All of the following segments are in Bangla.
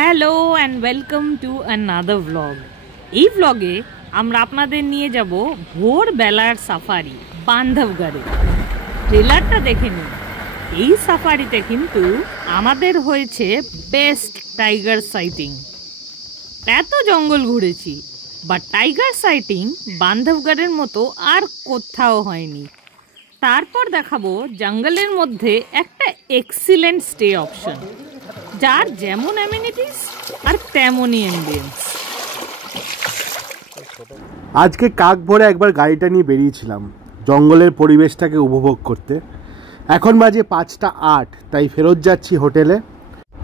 Hello and welcome to another vlog. এই ভ্লগে আমরা আপনাদের নিয়ে যাব ভোরবেলার সাফারি বান্ধবগড়ে। ট্রেলারটা দেখে নিন। এই সাফারিতে কিন্তু আমাদের হয়েছে বেস্ট টাইগার সাইটিং। এত জঙ্গল ঘুরেছি, বাট টাইগার সাইটিং বান্ধবগড়ের মতো আর কোথাও হয়নি। তারপর দেখাবো জঙ্গলের মধ্যে একটা এক্সিলেন্ট স্টে অপশন, যার যেমন অ্যামিনিটিস আর তেমনই অ্যাম্বিয়েন্স। আজকে কাক ভরে একবার গাড়িটা নিয়ে বেরিয়েছিলাম জঙ্গলের পরিবেশটাকে উপভোগ করতে। এখন বাজে 5:08, তাই ফেরত যাচ্ছি হোটেলে।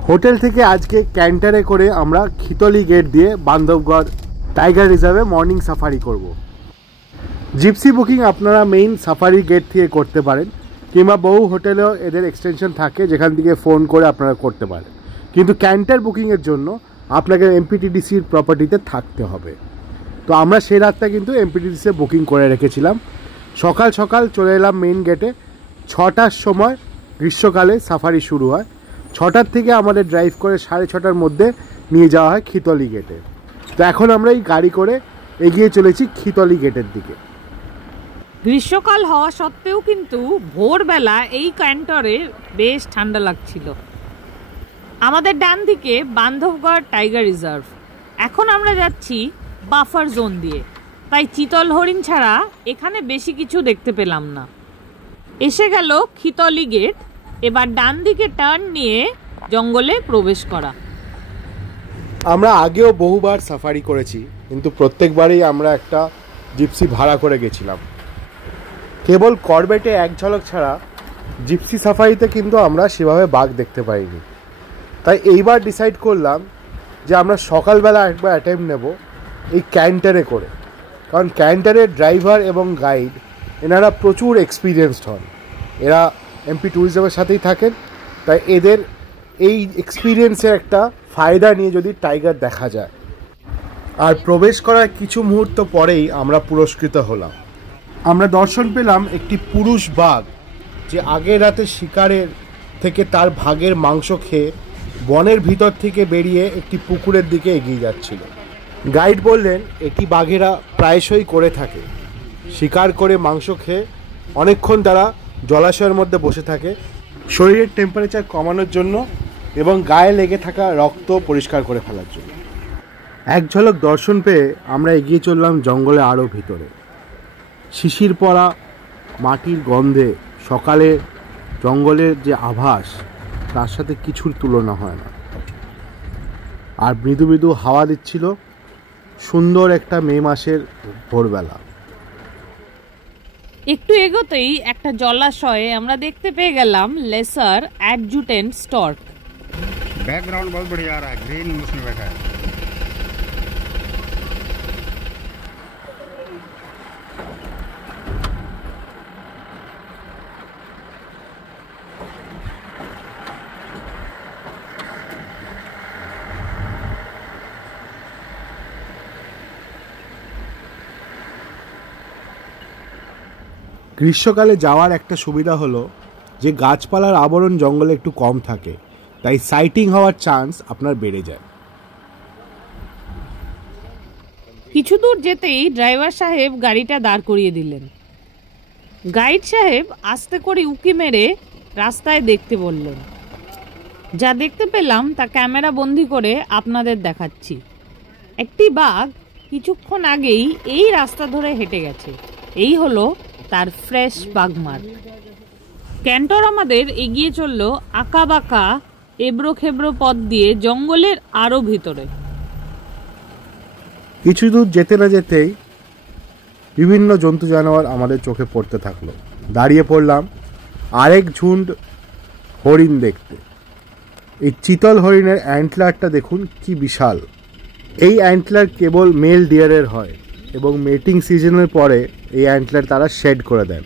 হোটেল থেকে আজকে ক্যান্টারে করে আমরা খিতলি গেট দিয়ে বান্ধবগড় টাইগার রিজার্ভে মর্নিং সাফারি করব। জিপসি বুকিং আপনারা মেইন সাফারি গেট থেকে করতে পারেন, কিংবা বহু হোটেলেও এদের এক্সটেনশন থাকে যেখান থেকে ফোন করে আপনারা করতে পারেন, কিন্তু ক্যান্টার বুকিংয়ের জন্য আপনাকে এমপিটিডিসির প্রপার্টিতে থাকতে হবে। তো আমরা সেই রাতটা কিন্তু এমপিটিডিসিতে বুকিং করে রেখেছিলাম। সকাল সকাল চলে এলাম মেইন গেটে। 6টার সময় গ্রীষ্মকালে সাফারি শুরু হয়। 6টার থেকে আমাদের ড্রাইভ করে 6:30টার মধ্যে নিয়ে যাওয়া হয় খিতলি গেটে। তো এখন আমরা এই গাড়ি করে এগিয়ে চলেছি খিতলি গেটের দিকে। গ্রীষ্মকাল হওয়া সত্ত্বেও কিন্তু ভোরবেলা এই ক্যান্টরে বেশ ঠান্ডা লাগছিল। আমাদের ডান দিকে বান্ধবগড় টাইগার রিজার্ভ। এখন আমরা যাচ্ছি বাফার জোন দিয়ে, তাই চিতল হরিণ ছাড়া এখানে বেশি কিছু দেখতে পেলাম না। এসে গেল খিতলি গেট। এবার ডান দিকে টার্ন নিয়ে জঙ্গলে প্রবেশ করা। আমরা আগেও বহুবার সাফারি করেছি, কিন্তু প্রত্যেকবারই আমরা একটা জিপসি ভাড়া করে গেছিলাম। কেবল করবেটে এক ঝলক ছাড়া জিপসি সাফারিতে কিন্তু আমরা সেভাবে বাঘ দেখতে পাইনি। তাই এইবার ডিসাইড করলাম যে আমরা সকালবেলা একবার অ্যাটেম্প নেব এই ক্যান্টারে করে, কারণ ক্যান্টারের ড্রাইভার এবং গাইড এনারা প্রচুর এক্সপিরিয়েন্সড হন। এরা এমপি ট্যুরিজমের সাথেই থাকেন, তাই এদের এই এক্সপিরিয়েন্সের একটা ফায়দা নিয়ে যদি টাইগার দেখা যায়। আর প্রবেশ করার কিছু মুহূর্ত পরেই আমরা পুরস্কৃত হলাম। আমরা দর্শন পেলাম একটি পুরুষ বাঘ, যে আগের রাতে শিকারের থেকে তার ভাগের মাংস খেয়ে বনের ভিতর থেকে বেরিয়ে একটি পুকুরের দিকে এগিয়ে যাচ্ছিল। গাইড বললেন এটি বাঘেরা প্রায়শই করে থাকে। শিকার করে মাংস খেয়ে অনেকক্ষণ তারা জলাশয়ের মধ্যে বসে থাকে শরীরের টেম্পারেচার কমানোর জন্য এবং গায়ে লেগে থাকা রক্ত পরিষ্কার করে ফেলার জন্য। এক ঝলক দর্শন পেয়ে আমরা এগিয়ে চললাম জঙ্গলে আরও ভিতরে। শিশির পড়া মাটির গন্ধে সকালে জঙ্গলের যে আভাস, তার সাথে কিছুর তুলনা হয় না। আর মৃদু মৃদু হাওয়া দিচ্ছিল। সুন্দর একটা মে মাসের ভোরবেলা। একটু এগোতেই একটা জলাশয়ে আমরা দেখতে পেয়ে গেলাম লেসার एडजुटेंट स्टॉर्क। बैकग्राउंड बहुत बढ़िया आ रहा है, ग्रीन उसमें बैठा है। গ্রীষ্মকালে যাওয়ার একটা সুবিধা হলো যে গাছপালার আবরণ জঙ্গলে একটু কম থাকে, তাই সাইটিং হওয়ার চান্স আপনার বেড়ে যায়। কিছু দূর যেতেই ড্রাইভার সাহেব গাড়িটা দাঁড় করিয়ে দিলেন। গাইড সাহেব আস্তে করে উকি মেরে রাস্তায় দেখতে বললেন। যা দেখতে পেলাম তা ক্যামেরা বন্দি করে আপনাদের দেখাচ্ছি। একটি বাঘ কিছুক্ষণ আগেই এই রাস্তা ধরে হেঁটে গেছে। এই হলো তার ফ্রেশ বাঘমার্ক। ক্যান্টর আমাদের এগিয়ে চলল আঁকা বাঁকা এবড়ো খেবড়ো পথ দিয়ে জঙ্গলের আরো ভিতরে। কিছু দূর যেতে না যেতেই বিভিন্ন জন্তু জানোয়ার আমাদের চোখে পড়তে থাকলো। দাঁড়িয়ে পড়লাম আরেক ঝুন্ড হরিণ দেখতে। এই চিতল হরিণের অ্যান্টলারটা দেখুন কি বিশাল। এই অ্যান্টলার কেবল মেল ডিয়ারের হয় এবং মেটিং সিজনের পরে এই অ্যান্টলার তারা শেড করে দেন।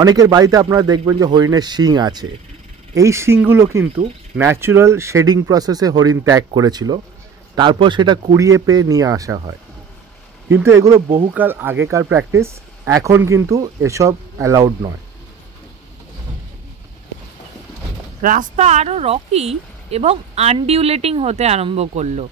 অনেকের বাড়িতে আপনারা দেখবেন যে হরিণের শিং আছে। এই শিংগুলো কিন্তু ন্যাচুরাল শেডিং প্রসেসে হরিণ ত্যাগ করেছিল, তারপর সেটা কুড়িয়ে পেয়ে নিয়ে আসা হয়। কিন্তু এগুলো বহুকাল আগেকার প্র্যাকটিস, এখন কিন্তু এসব অ্যালাউড নয়। রাস্তা আরো রকি এবং আনডিউলেটিং হতে আরম্ভ করলো।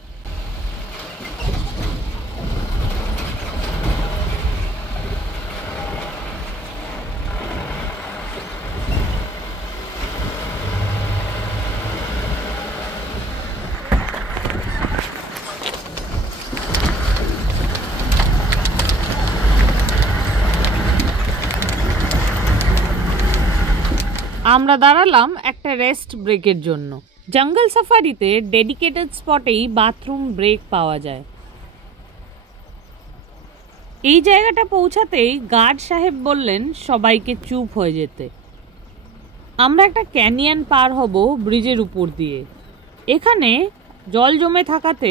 আমরা দাঁড়ালাম একটা রেস্ট ব্রেকের জন্য। জঙ্গল সাফারিতে ডেডিকেটেড স্পটেই বাথরুম ব্রেক পাওয়া যায়। এই জায়গাটা পৌঁছাতেই গার্ড সাহেব বললেন সবাইকে চুপ হয়ে যেতে। আমরা একটা ক্যানিয়ন পার হব ব্রিজের উপর দিয়ে। এখানে জল জমে থাকাতে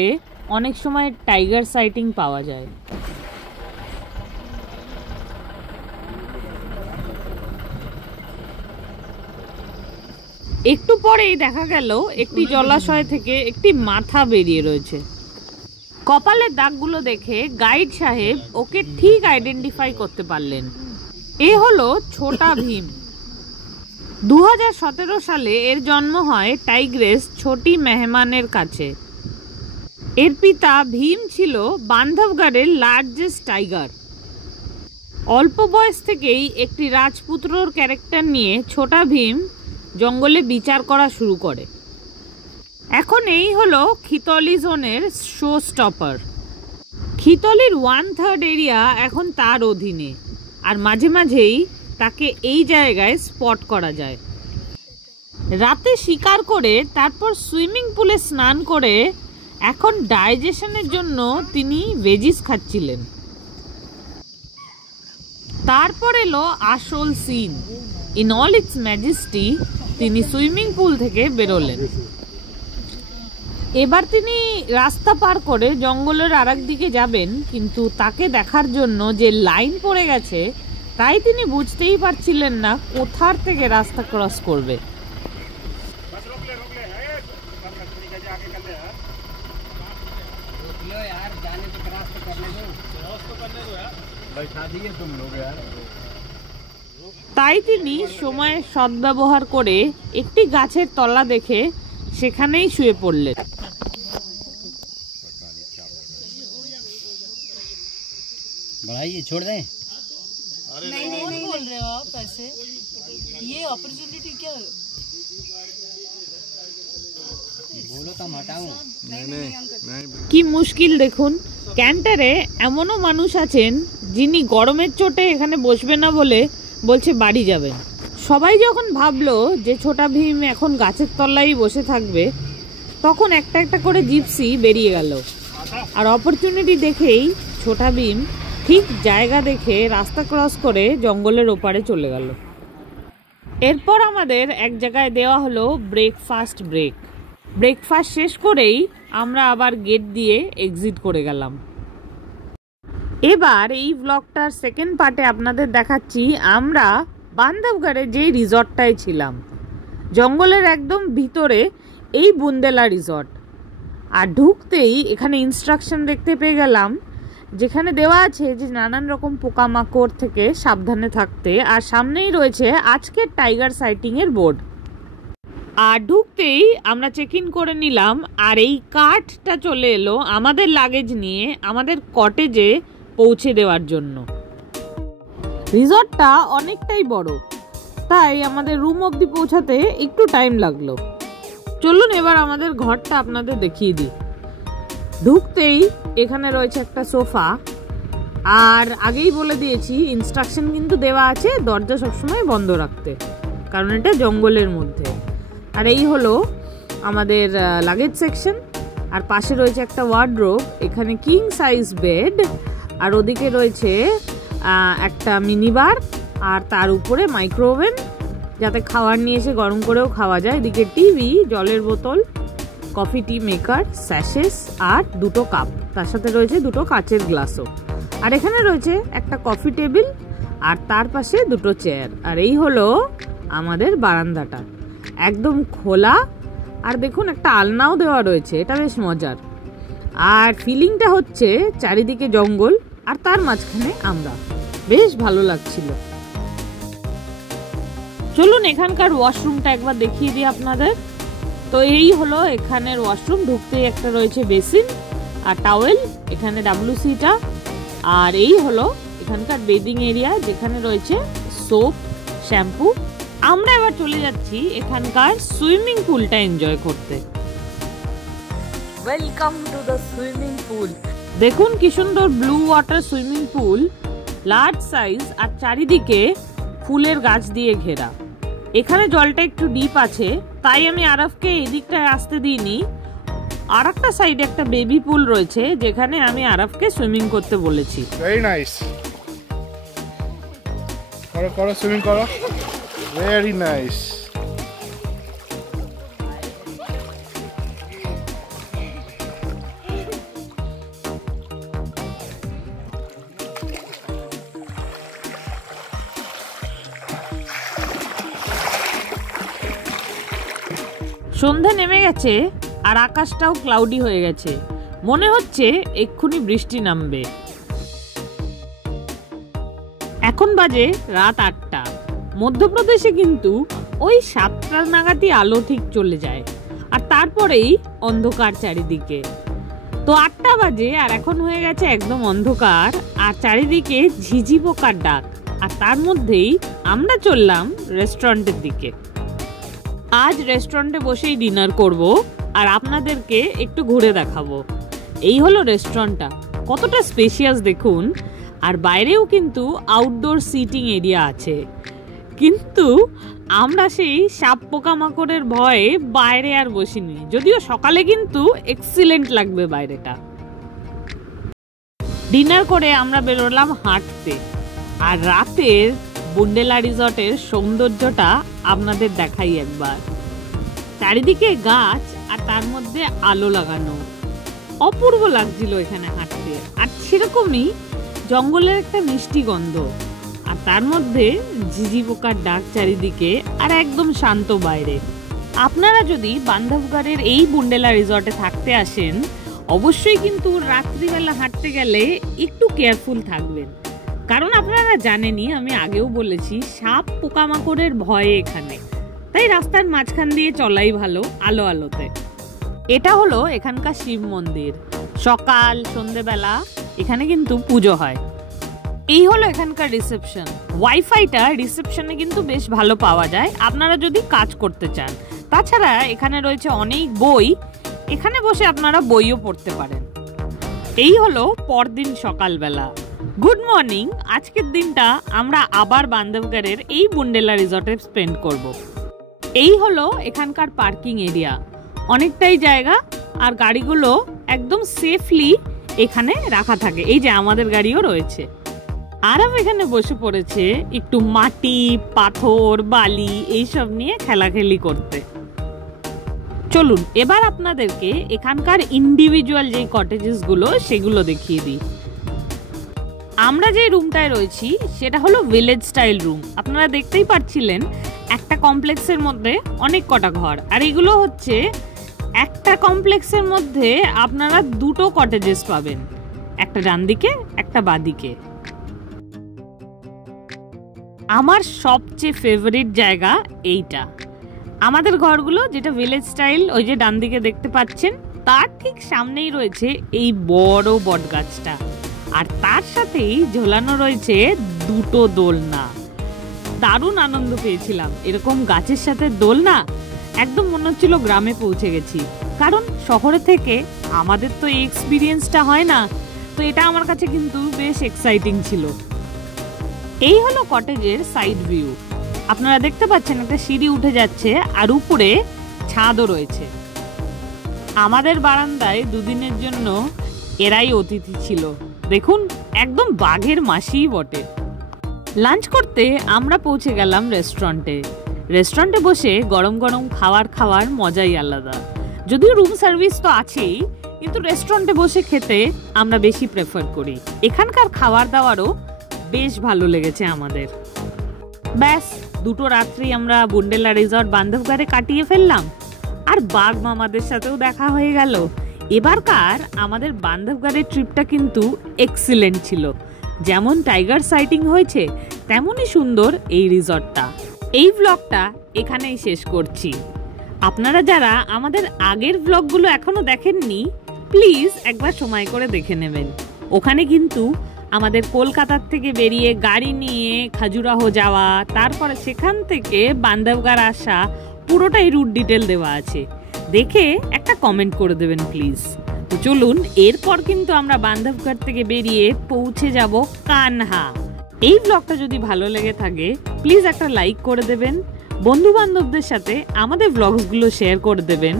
অনেক সময় টাইগার সাইটিং পাওয়া যায়। একটু পরেই দেখা গেল একটি জলাশয় থেকে একটি মাথা বেরিয়ে রয়েছে। কপালের দাগগুলো দেখে গাইড সাহেব ওকে ঠিক আইডেন্টিফাই করতে পারলেন। এ হলো ছোটা ভীম। 2017 সালে এর জন্ম হয় টাইগ্রেস ছোটি মেহমানের কাছে। এর পিতা ভীম ছিল বান্ধবগড়ের লার্জেস্ট টাইগার। অল্প বয়স থেকেই একটি রাজপুত্রর ক্যারেক্টার নিয়ে ছোটা ভীম জঙ্গলে বিচার করা শুরু করে। এখন এই হলো খিতলি জোনের শো স্টপার। খিতলির 1/3 এরিয়া এখন তার অধীনে, আর মাঝে মাঝেই তাকে এই জায়গায় স্পট করা যায়। রাতে শিকার করে তারপর সুইমিং পুলে স্নান করে এখন ডাইজেশনের জন্য তিনি ভেজিস খাচ্ছিলেন। তারপর এলো আসল scene. In all its majesty তিনি সুইমিং পুল থেকে বেরোলেন। এবার তিনি রাস্তা পার করে জঙ্গলের আরেক দিকে যাবেন, কিন্তু তাকে দেখার জন্য যে লাইন পড়ে গেছে তাই তিনি বুঝতেই পারছিলেন না কোথার থেকে রাস্তা ক্রস করবে। তাই তিনি সময়ের সদ্ব্যবহার করে একটি গাছের তলা দেখে সেখানেই শুয়ে পড়লেন। बढ़ाइए छोड़ दें। नहीं बोल रहे हो आप ऐसे। ये अपॉर्चुनिटी क्या है? बोलो तो हम हटाऊं। কি মুশকিল দেখুন। ক্যান্টারে এমনও মানুষ আছেন যিনি গরমের চোটে এখানে বসবে না বলে বলছে বাড়ি যাবেন। সবাই যখন ভাবলো যে ছোটা ভীম এখন গাছের তলায় বসে থাকবে, তখন একটা একটা করে জিপসি বেরিয়ে গেল। আর অপরচুনিটি দেখেই ছোটা ভীম ঠিক জায়গা দেখে রাস্তা ক্রস করে জঙ্গলের ওপারে চলে গেল। এরপর আমাদের এক জায়গায় দেওয়া হলো ব্রেকফাস্ট ব্রেক। ব্রেকফাস্ট শেষ করেই আমরা আবার গেট দিয়ে এক্সিট করে গেলাম। এবার এই ব্লগটার সেকেন্ড পার্টে আপনাদের দেখাচ্ছি আমরা বান্ধবগড়ে যেই রিসর্টটায় ছিলাম। জঙ্গলের একদম ভিতরে এই বুন্দেলা রিসর্ট। আর ঢুকতেই এখানে ইনস্ট্রাকশন দেখতে পেয়ে গেলাম, যেখানে দেওয়া আছে যে নানান রকম পোকামাকড় থেকে সাবধানে থাকতে, আর সামনেই রয়েছে আজকের টাইগার সাইটিংয়ের বোর্ড। আর ঢুকতেই আমরা চেক ইন করে নিলাম, আর এই কার্টটা চলে এলো আমাদের লাগেজ নিয়ে আমাদের কটেজে পৌঁছে দেওয়ার জন্য। রিসর্টটা অনেকটাই বড়, তাই আমাদের রুম অবধি পৌঁছাতে একটু টাইম লাগলো। চলুন এবার আমাদের ঘরটা আপনাদের দেখিয়ে দিই। ঢুকতেই এখানে রয়েছে একটা সোফা, আর আগেই বলে দিয়েছি ইনস্ট্রাকশন কিন্তু দেওয়া আছে দরজা সবসময় বন্ধ রাখতে, কারণ এটা জঙ্গলের মধ্যে। আর এই হলো আমাদের লাগেজ সেকশন, আর পাশে রয়েছে একটা ওয়ার্ডরোব, এখানে কিং সাইজ বেড, আর ওদিকে রয়েছে একটা মিনি বার, আর তার উপরে মাইক্রোওভেন যাতে খাবার নিয়ে এসে গরম করেও খাওয়া যায়। এদিকে টিভি, জলের বোতল, কফি টি মেকার, স্যাশেস আর দুটো কাপ, তার সাথে রয়েছে দুটো কাচের গ্লাসও। আর এখানে রয়েছে একটা কফি টেবিল, আর তার পাশে দুটো চেয়ার। আর এই হলো আমাদের বারান্দাটা, একদম খোলা। আর দেখুন একটা আলনাও দেওয়া রয়েছে, এটা বেশ মজার। আর ফিলিংটা হচ্ছে চারিদিকে জঙ্গল আর তার মাঝখানে আমরা, বেশ ভালো লাগছিল। চলুন এখানকার ওয়াশরুমটা একবার দেখিয়ে দিই আপনাদের। তো এই হলো এখানের ওয়াশরুম, ঢুকতেই একটা রয়েছে বেসিন আর টাওয়েল, এখানে WC-টা। আর এই হলো এখানকার বেদিং এরিয়া, যেখানে রয়েছে সোপ, শ্যাম্পু। আমরা এবার চলে যাচ্ছি এখানকার সুইমিং পুলটা এনজয় করতে। Welcome to the swimming pool. দেখুন কি সুন্দর blue water swimming pool, large size, আর চারিদিকে ফুলের গাছ দিয়ে ঘেরা। এখানে জলটা একটু ডিপ আছে, তাই আমি আরফকে এদিকটায় আসতে দিইনি। আর একটা সাইডে একটা বেবি পুল রয়েছে, যেখানে আমি আরফকে সুইমিং করতে বলেছি। ভেরি নাইস, করো করো সুইমিং করো, ভেরি নাইস। সন্ধ্যা নেমে গেছে আর আকাশটাও ক্লাউডি হয়ে গেছে, মনে হচ্ছে এক্ষুনি বৃষ্টি নামবে। এখন বাজে রাত 8টা। মধ্যপ্রদেশে কিন্তু ওই 7টার নাগাদই আলো ঠিক চলে যায়, আর তারপরেই অন্ধকার চারিদিকে। তো 8টা বাজে আর এখন হয়ে গেছে একদম অন্ধকার, আর চারিদিকে ঝিঝি পোকার ডাক। আর তার মধ্যেই আমরা চললাম রেস্টুরেন্টের দিকে। আজ রেস্টুরেন্টে বসেই ডিনার করব আর আপনাদেরকে একটু ঘুরে দেখাবো। এই হলো রেস্টুরেন্টটা, কতটা স্পেশিয়াস দেখুন। আর বাইরেও কিন্তু আউটডোর সিটিং এরিয়া আছে, কিন্তু আমরা সেই সাপ পোকামাকড়ের ভয়ে বাইরে আর বসিনি, যদিও সকালে কিন্তু এক্সিলেন্ট লাগবে বাইরেটা। ডিনার করে আমরা বেরোলাম হাঁটতে, আর রাতের বুন্ডেলা রিসর্টের সৌন্দর্যটা আপনাদের দেখাই একবার। চারিদিকে গাছ আর তার মধ্যে আলো লাগানো, অপূর্ব লাগছিল এখানে হাঁটতে। আর সেরকমই জঙ্গলের একটা মিষ্টি গন্ধ, আর তার মধ্যে ঝিঝি পোকার ডাক চারিদিকে, আর একদম শান্ত বাইরে। আপনারা যদি বান্ধবগড়ের এই বুন্ডেলা রিসর্টে থাকতে আসেন, অবশ্যই কিন্তু রাত্রিবেলা হাঁটতে গেলে একটু কেয়ারফুল থাকবেন, কারণ আপনারা জানেনই, আমি আগেও বলেছি, সাপ পোকামাকড়ের ভয়ে এখানে, তাই রাস্তার মাঝখান দিয়ে চলাই ভালো আলো আলোতে। এটা হলো এখানকার শিব মন্দির। সকাল সন্ধেবেলা এখানে কিন্তু পুজো হয়। এই হলো এখানকার রিসেপশন। ওয়াইফাইটা রিসেপশনে কিন্তু বেশ ভালো পাওয়া যায় আপনারা যদি কাজ করতে চান। তাছাড়া এখানে রয়েছে অনেক বই, এখানে বসে আপনারা বইও পড়তে পারেন। এই হলো পরদিন সকালবেলা। Good morning. আজকের দিনটা আমরা আবার বান্ধবগড়ের এই বুন্ডেলা রিসর্টে স্পেন্ড করব। এই হলো এখানকার পার্কিং এরিয়া, অনেকটাই জায়গা, আর গাড়িগুলো একদম সেফলি এখানে রাখা থাকে। এই যে আমাদের গাড়িও রয়েছে। আরব এখানে বসে পড়েছে একটু মাটি, পাথর, বালি এইসব নিয়ে খেলাখেলি করতে। চলুন এবার আপনাদেরকে এখানকার ইন্ডিভিজুয়াল যে কটেজেস গুলো সেগুলো দেখিয়ে দিই। আমরা যে রুমটায় রয়েছি সেটা হলো ভিলেজ স্টাইল রুম। আপনারা দেখতেই পাচ্ছিলেন একটা কমপ্লেক্সের মধ্যে অনেক কটা ঘর, আর এগুলো হচ্ছে একটা কমপ্লেক্সের মধ্যে আপনারা দুটো কটেজেস পাবেন, একটা ডান দিকে একটা বাদিকে। আমার সবচেয়ে ফেভারিট জায়গা এইটা। আমাদের ঘরগুলো যেটা ভিলেজ স্টাইল, ওই যে ডান দিকে দেখতে পাচ্ছেন, তার ঠিক সামনেই রয়েছে এই বড় বট গাছটা, আর তার সাথেই ঝোলানো রয়েছে দুটো দোলনা। দারুণ আনন্দ পেয়েছিলাম এরকম গাছের সাথে দোলনা। একদম মনে হচ্ছিল গ্রামে পৌঁছে গেছি, কারণ শহরে থেকে আমাদের তো এই এক্সপিরিয়েন্সটা হয় না, তো এটা আমার কাছে কিন্তু বেশ এক্সাইটিং ছিল। এই হলো কটেজের সাইড ভিউ। আপনারা দেখতে পাচ্ছেন একটা সিঁড়ি উঠে যাচ্ছে, আর উপরে ছাদও রয়েছে। আমাদের বারান্দায় দুদিনের জন্য এরাই অতিথি ছিল। দেখুন একদম বাঘের মাসিই বটে। লাঞ্চ করতে আমরা পৌঁছে গেলাম রেস্টুরেন্টে। রেস্টুরেন্টে বসে গরম গরম খাওয়ার মজাই আলাদা। যদিও রুম সার্ভিস তো আছেই, কিন্তু রেস্টুরেন্টে বসে খেতে আমরা বেশি প্রেফার করি। এখানকার খাবার দাবারও বেশ ভালো লেগেছে আমাদের। ব্যাস দুটো রাত্রি আমরা বুন্ডেলা রিসর্ট বান্ধবগড়ে কাটিয়ে ফেললাম, আর বাঘ মামাদের সাথেও দেখা হয়ে গেল। এবারকার আমাদের বান্ধবগড়ের ট্রিপটা কিন্তু এক্সিলেন্ট ছিল। যেমন টাইগার সাইটিং হয়েছে, তেমনই সুন্দর এই রিসর্টটা। এই ব্লগটা এখানেই শেষ করছি। আপনারা যারা আমাদের আগের ব্লগগুলো এখনো দেখেননি, প্লিজ একবার সময় করে দেখে নেবেন। ওখানে কিন্তু আমাদের কলকাতার থেকে বেরিয়ে গাড়ি নিয়ে খাজুরাহো যাওয়া, তারপরে সেখান থেকে বান্ধবগড় আসা, পুরোটাই রুট ডিটেল দেওয়া আছে। দেখে একটা কমেন্ট করে দেবেন প্লিজ। তো চলুন, এরপর কিন্তু আমরা বান্ধবগড় থেকে বেরিয়ে পৌঁছে যাব কানহা। এই ব্লগটা যদি ভালো লেগে থাকে প্লিজ একটা লাইক করে দেবেন, বন্ধু বান্ধবদের সাথে আমাদের ব্লগসগুলো শেয়ার করে দেবেন,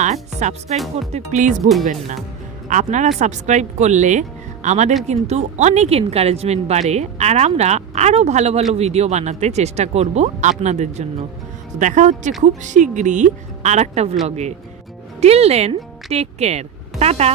আর সাবস্ক্রাইব করতে প্লিজ ভুলবেন না। আপনারা সাবস্ক্রাইব করলে আমাদের কিন্তু অনেক এনকারেজমেন্ট বাড়ে, আর আমরা আরও ভালো ভালো ভিডিও বানাতে চেষ্টা করব আপনাদের জন্য। দেখা হচ্ছে খুব শীঘ্রই আর একটা ব্লগে। Till then, take care, tata.